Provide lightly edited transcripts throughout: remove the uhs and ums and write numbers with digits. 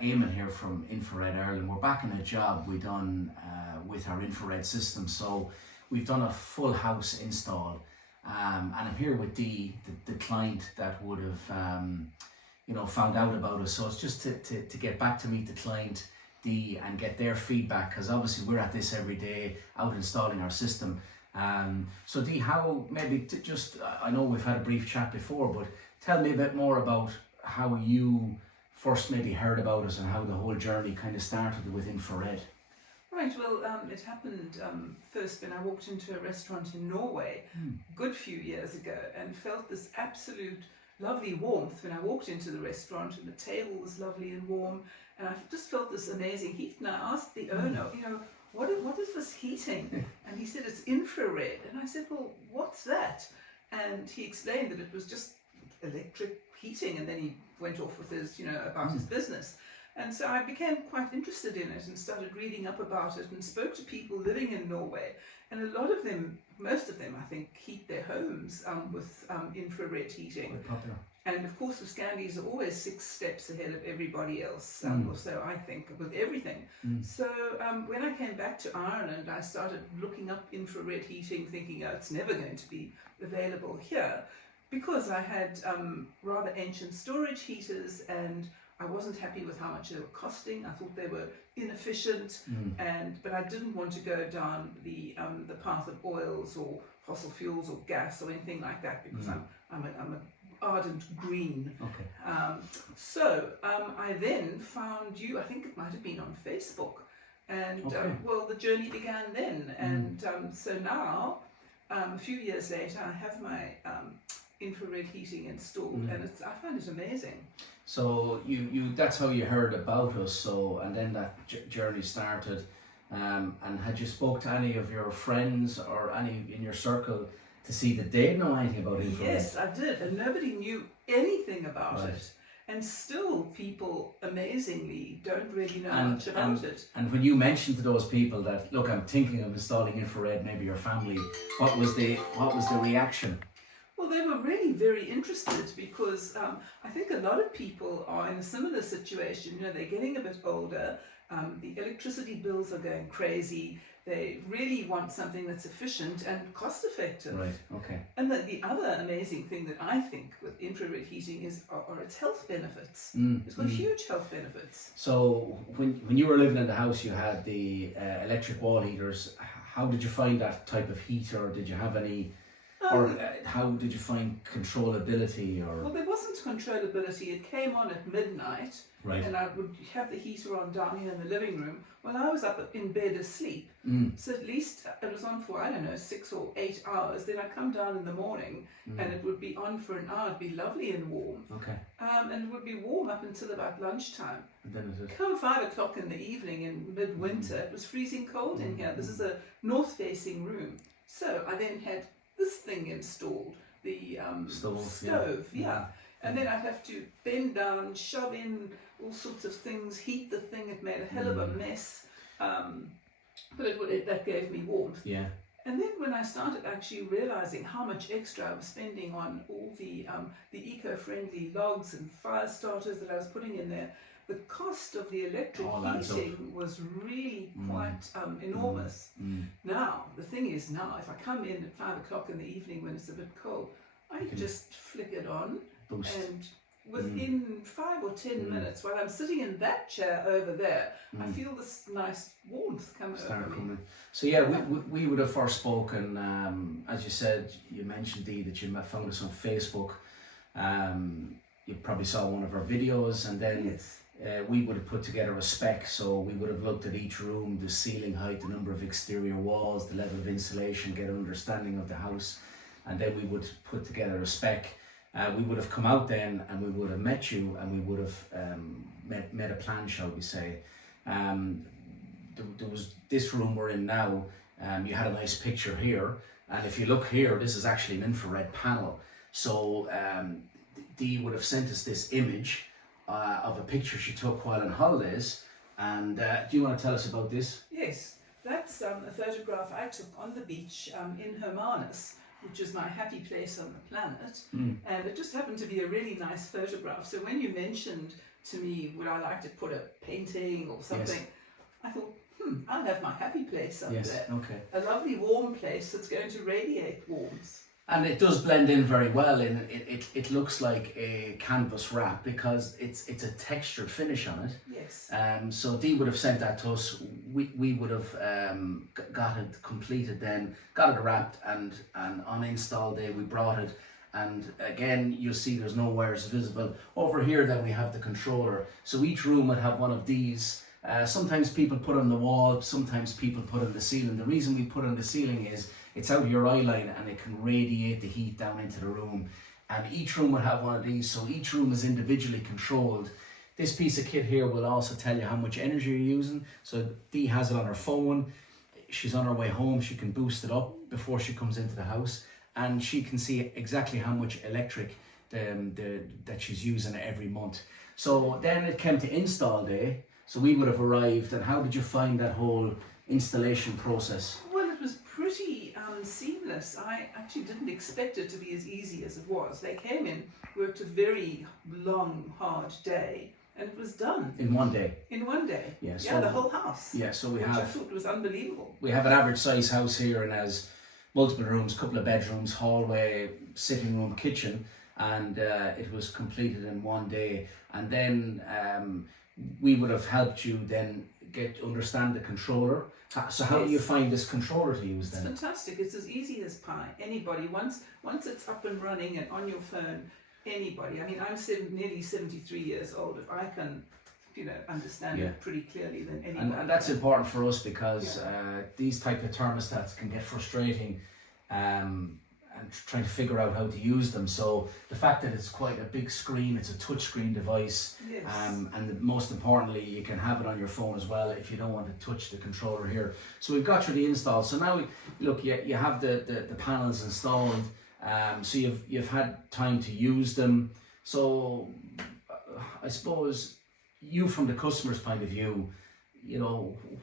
Eamon here from Infrared Ireland. We're back in a job we done with our infrared system. So we've done a full house install, and I'm here with the client that would have found out about us. So it's just to get back to meet the client, and get their feedback, because obviously we're at this every day out installing our system. So Dee, how maybe I know we've had a brief chat before, but tell me a bit more about how you first maybe heard about us and how the whole journey kind of started with infrared. Right, well, it happened first when I walked into a restaurant in Norway a good few years ago, and felt this absolute lovely warmth when I walked into the restaurant, and the table was lovely and warm, and I just felt this amazing heat. And I asked the owner, what is this heating? And he said, it's infrared. And I said, well, what's that? And he explained that it was just electric heating, and then he went off with his, about his business. And so I became quite interested in it and started reading up about it, and spoke to people living in Norway. And a lot of them, most of them, I think, heat their homes with infrared heating. Quite popular. And of course, the Scandis are always 6 steps ahead of everybody else, or so I think, with everything. So when I came back to Ireland, I started looking up infrared heating, thinking, oh, it's never going to be available here, because I had rather ancient storage heaters, and I wasn't happy with how much they were costing. I thought they were inefficient, but I didn't want to go down the path of oils or fossil fuels or gas or anything like that, because I'm an ardent green. Okay. So I then found you. I think it might have been on Facebook, and well, the journey began then. And so now, a few years later, I have my infrared heating installed, and I find it amazing. So you that's how you heard about us. So, and then that journey started. And had you spoke to any of your friends or any in your circle to see that they know anything about infrared? Yes, I did, and nobody knew anything about it. And still, people amazingly don't really know much about it. And when you mentioned to those people that, look, I'm thinking of installing infrared, maybe your family, what was the reaction? Well, they were really very interested, because I think a lot of people are in a similar situation. They're getting a bit older. The electricity bills are going crazy. They really want something that's efficient and cost effective. Right, okay. And the other amazing thing that I think with infrared heating are its health benefits. It's got huge health benefits. So when you were living in the house, you had the electric wall heaters. How did you find that type of heat, or did you have any, or how did you find controllability? Or well, there wasn't controllability. It came on at midnight. Right. And I would have the heater on down here in the living room while I was up in bed asleep. So at least it was on for, 6 or 8 hours. Then I'd come down in the morning and it would be on for an hour. It'd be lovely and warm. Okay. And it would be warm up until about lunchtime. And then it Come 5 o'clock in the evening in midwinter, it was freezing cold in here. This is a north-facing room. So I then had this thing installed, the stove. Yeah. And then I'd have to bend down, shove in all sorts of things, heat the thing. It made a hell of a mess, but that gave me warmth. Yeah. And then when I started actually realizing how much extra I was spending on all the eco-friendly logs and fire starters that I was putting in there, the cost of the electric heating was really quite enormous. Now, the thing is, if I come in at 5 o'clock in the evening when it's a bit cold, I just flick it on. Boost. And within 5 or 10 minutes, while I'm sitting in that chair over there, I feel this nice warmth come over me. So yeah, we would have first spoken, as you said, you mentioned Dee that you found us on Facebook. You probably saw one of our videos, and then we would have put together a spec. So we would have looked at each room, the ceiling height, the number of exterior walls, the level of insulation, get an understanding of the house, and then we would put together a spec. We would have come out then, and we would have met you, and we would have made a plan, shall we say. There was this room we're in now. You had a nice picture here, and if you look here, this is actually an infrared panel. So Dee would have sent us this image of a picture she took while on holidays. And do you want to tell us about this? Yes, that's a photograph I took on the beach in Hermanus, which is my happy place on the planet. And it just happened to be a really nice photograph. So when you mentioned to me, would I like to put a painting or something? Yes. I thought, I'll have my happy place up Yes, there. okay. A lovely warm place that's going to radiate warmth. And it does blend in very well, and it looks like a canvas wrap because it's a textured finish on it. Yes. So Dee would have sent that to us. We would have got it completed then, got it wrapped, and on install day we brought it. And again, you'll see there's no wires visible. Over here then we have the controller. So each room would have one of these. Sometimes people put on the wall, sometimes people put on the ceiling. The reason we put on the ceiling is it's out of your eye line and it can radiate the heat down into the room. And each room will have one of these, so each room is individually controlled. This piece of kit here will also tell you how much energy you're using. So Dee has it on her phone. She's on her way home, she can boost it up before she comes into the house. And she can see exactly how much electric that she's using every month. So then it came to install day. So we would have arrived, and how did you find that whole installation process? Well, it was pretty seamless. I actually didn't expect it to be as easy as it was. They came in, worked a very long, hard day, and it was done. In one day? In one day. Yeah, Yeah, the whole house. Yeah, so which I thought was unbelievable. We have an average size house here and has multiple rooms, couple of bedrooms, hallway, sitting room, kitchen, and it was completed in one day. And then we would have helped you then understand the controller. So how do you find this controller to use then? It's fantastic. It's as easy as pie. Anybody, once it's up and running and on your phone, anybody. I mean, I'm nearly 73 years old. If I can, understand it pretty clearly, then anybody. And that's important for us because these type of thermostats can get frustrating. And trying to figure out how to use them. So the fact that it's quite a big screen, it's a touch screen device, yes. And most importantly, you can have it on your phone as well if you don't want to touch the controller here. So we've got through the install. So now, look, you have the panels installed. So you've had time to use them. So I suppose you, from the customer's point of view,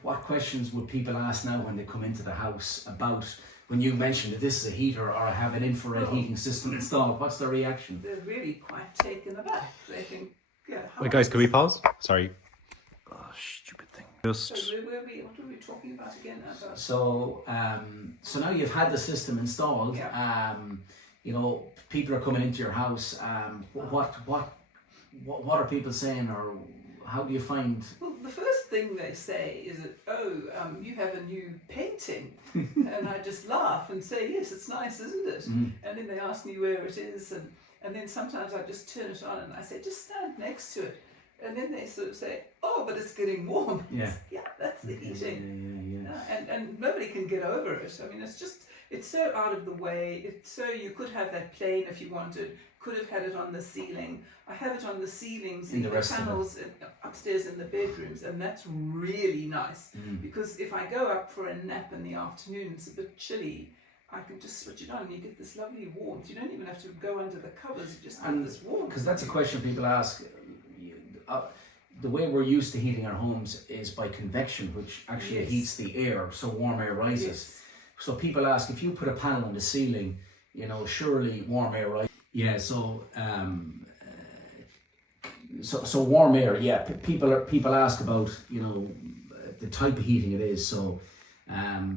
what questions would people ask now when they come into the house about when you mentioned that this is a heater or I have an infrared heating system installed? What's their reaction? They're really quite taken aback. They think, Wait, guys, can we pause? Sorry. Oh, stupid thing. Just. So what were we talking about again? So now you've had the system installed. Yeah. People are coming into your house. What are people saying, or how do you find? Well, the first thing they say is that, you have a new painting. And I just laugh and say, yes, it's nice, isn't it? Mm. And then they ask me where it is. And then sometimes I just turn it on and I say, just stand next to it. And then they sort of say, oh, but it's getting warm. Yeah. Yeah, that's the heating. Yeah. And nobody can get over it. I mean, it's so out of the way. It's so, you could have that plain if you wanted. Could have had it on the ceiling. I have it on the ceilings in the panels upstairs in the bedrooms, and that's really nice because if I go up for a nap in the afternoon, it's a bit chilly, I can just switch it on and you get this lovely warmth. You don't even have to go under the covers, you just get this warmth. Because that's a question people ask. The way we're used to heating our homes is by convection, which actually heats the air, so warm air rises. Yes. So people ask, if you put a panel on the ceiling, surely warm air rises. Yeah, so warm air. Yeah, people ask about the type of heating it is. So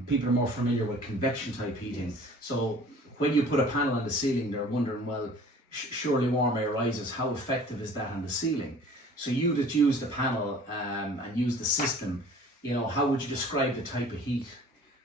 people are more familiar with convection type heating. Yes. So when you put a panel on the ceiling, they're wondering, well, surely warm air rises. How effective is that on the ceiling? So you that use the panel and use the system, how would you describe the type of heat?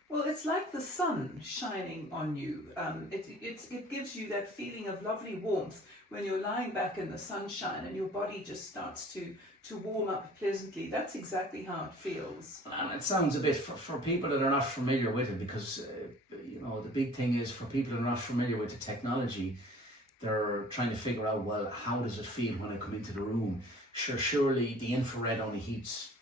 Well, it's like the sun shining on you. It gives you that feeling of lovely warmth when you're lying back in the sunshine and your body just starts to warm up pleasantly. That's exactly how it feels. And it sounds a bit, for people that are not familiar with it, because, the big thing is for people that are not familiar with the technology, they're trying to figure out, well, how does it feel when I come into the room? Surely the infrared only heats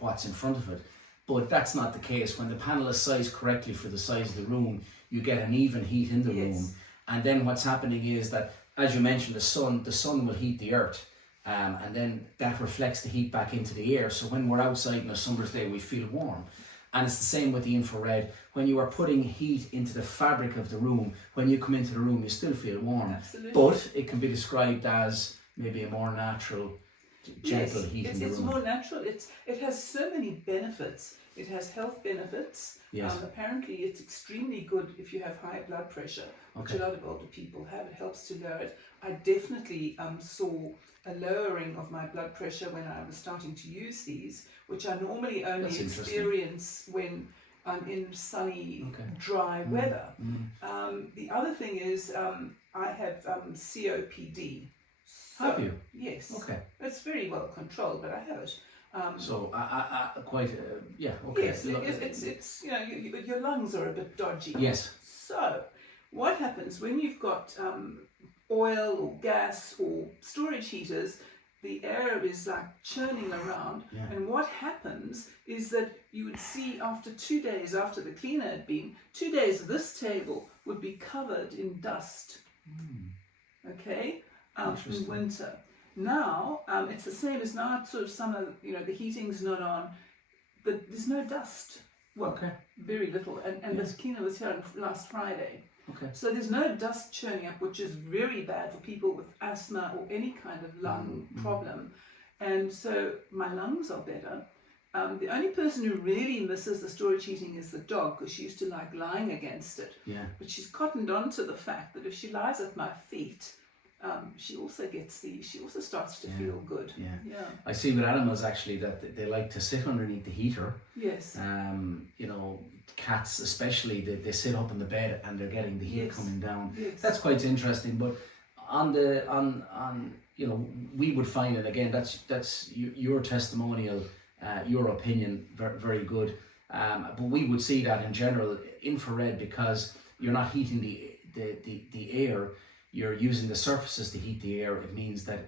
what's in front of it. But that's not the case. When the panel is sized correctly for the size of the room, you get an even heat in the room. And then what's happening is that, as you mentioned, the sun will heat the earth. And then that reflects the heat back into the air. So when we're outside on a summer's day, we feel warm. And it's the same with the infrared. When you are putting heat into the fabric of the room, when you come into the room, you still feel warm. Absolutely. But it can be described as maybe a more natural gentle heat in the it's room. more natural. It has so many benefits. It has health benefits. Yes. Apparently, it's extremely good if you have high blood pressure, which Okay. a lot of older people have. It helps to lower it. I definitely saw a lowering of my blood pressure when I was starting to use these, which I normally only That's interesting. experience when I'm in sunny, Okay. dry weather. Mm. The other thing is I have COPD. Have you? Yes. Okay. It's very well controlled, but I have it. So quite yeah. Okay. Yes, it's your lungs are a bit dodgy. Yes. So, what happens when you've got oil or gas or storage heaters? The air is like churning around, Yeah. and what happens is that you would see after 2 days after the cleaner had been, 2 days this table would be covered in dust. Okay, in Interesting. winter. Now it's the same as now. It's sort of summer. The heating's not on, but there's no dust. Well, Okay. very little. And the cleaner was here on last Friday. Okay. So there's no dust churning up, which is very bad for people with asthma or any kind of lung problem. And so my lungs are better. The only person who really misses the storage heating is the dog, because she used to like lying against it. Yeah. But she's cottoned on to the fact that if she lies at my feet, she also starts to feel good. Yeah. Yeah. I see with animals actually that they like to sit underneath the heater. Yes. Cats especially, they sit up in the bed and they're getting the heat Yes. coming down. Yes. That's quite interesting. But we would find it again. That's your testimonial, your opinion, very, very good. But we would see that in general, infrared, because you're not heating the air. You're using the surfaces to heat the air. It means that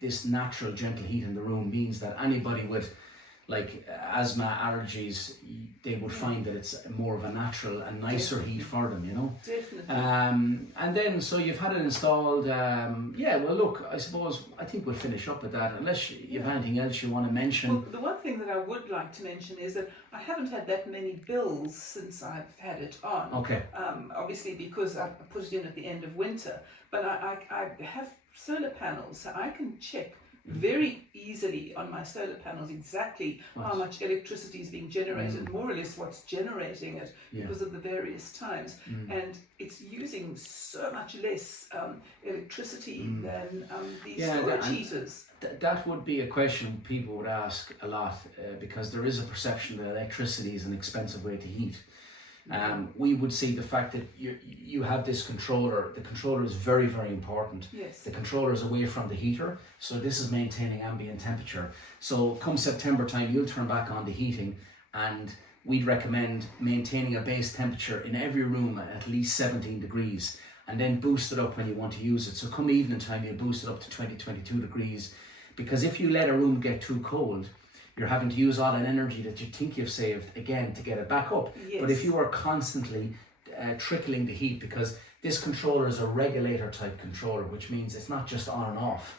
this natural gentle heat in the room means that anybody with like asthma, allergies, they would find that it's more of a natural and nicer heat for them, Definitely. And then, so you've had it installed. Well, look, I think we'll finish up with that, unless you have anything else you want to mention. Well, the one thing that I would like to mention is that I haven't had that many bills since I've had it on. Okay. Obviously, because I put it in at the end of winter. But I have solar panels, so I can check very easily on my solar panels exactly how much electricity is being generated, more or less what's generating it because of the various times. And it's using so much less electricity than these storage heaters. That would be a question people would ask a lot, because there is a perception that electricity is an expensive way to heat. We would see the fact that you have this controller. The controller is very, very important. Yes. The controller is away from the heater, so this is maintaining ambient temperature. So come September time, you'll turn back on the heating, and we'd recommend maintaining a base temperature in every room at least 17 degrees, and then boost it up when you want to use it. So come evening time, you boost it up to 20, 22 degrees, because if you let a room get too cold, you're having to use all that energy that you think you've saved again to get it back up. Yes. But if you are constantly trickling the heat, because this controller is a regulator type controller, which means it's not just on and off.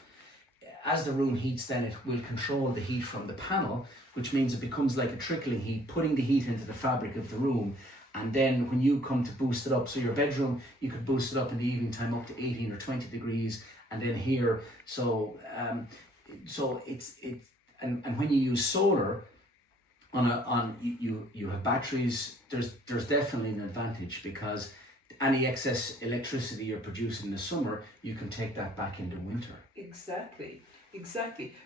As the room heats, then it will control the heat from the panel, which means it becomes like a trickling heat, putting the heat into the fabric of the room. And then when you come to boost it up, so your bedroom, you could boost it up in the evening time up to 18 or 20 degrees, and then here, and when you use solar you have batteries, there's definitely an advantage, because any excess electricity you're producing in the summer, you can take that back into winter. Exactly.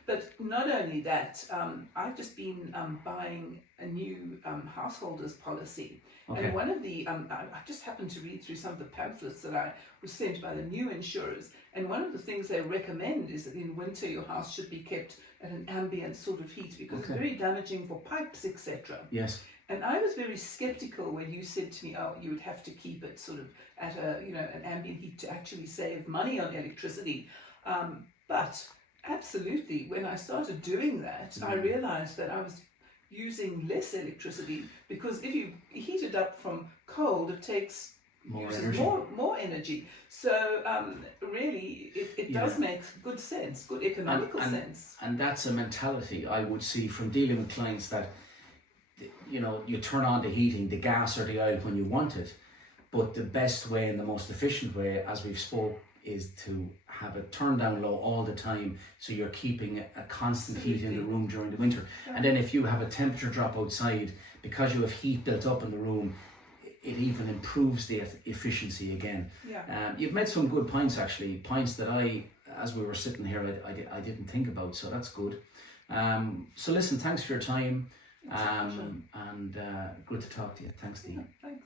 But not only that, I've just been buying a new householders policy. Okay. And one of the, I just happened to read through some of the pamphlets that I was sent by the new insurers, and one of the things they recommend is that in winter your house should be kept at an ambient sort of heat, because it's very damaging for pipes, etc. Yes. And I was very skeptical when you said to me, oh, you would have to keep it sort of at an ambient heat to actually save money on electricity. But absolutely, when I started doing that, I realized that I was using less electricity, because if you heat it up from cold, it takes more energy. So really, it does make good sense, good economical sense. And that's a mentality I would see from dealing with clients, that you turn on the heating, the gas or the oil when you want it, but the best way and the most efficient way, as we've spoke is to have it turned down low all the time, so you're keeping a constant heat in the room during the winter. And then if you have a temperature drop outside, because you have heat built up in the room, it even improves the efficiency again. You've made some good points, actually, points that as we were sitting here, I didn't think about, so that's good. So listen, thanks for your time, and good to talk to you. Thanks, Dee. Thanks.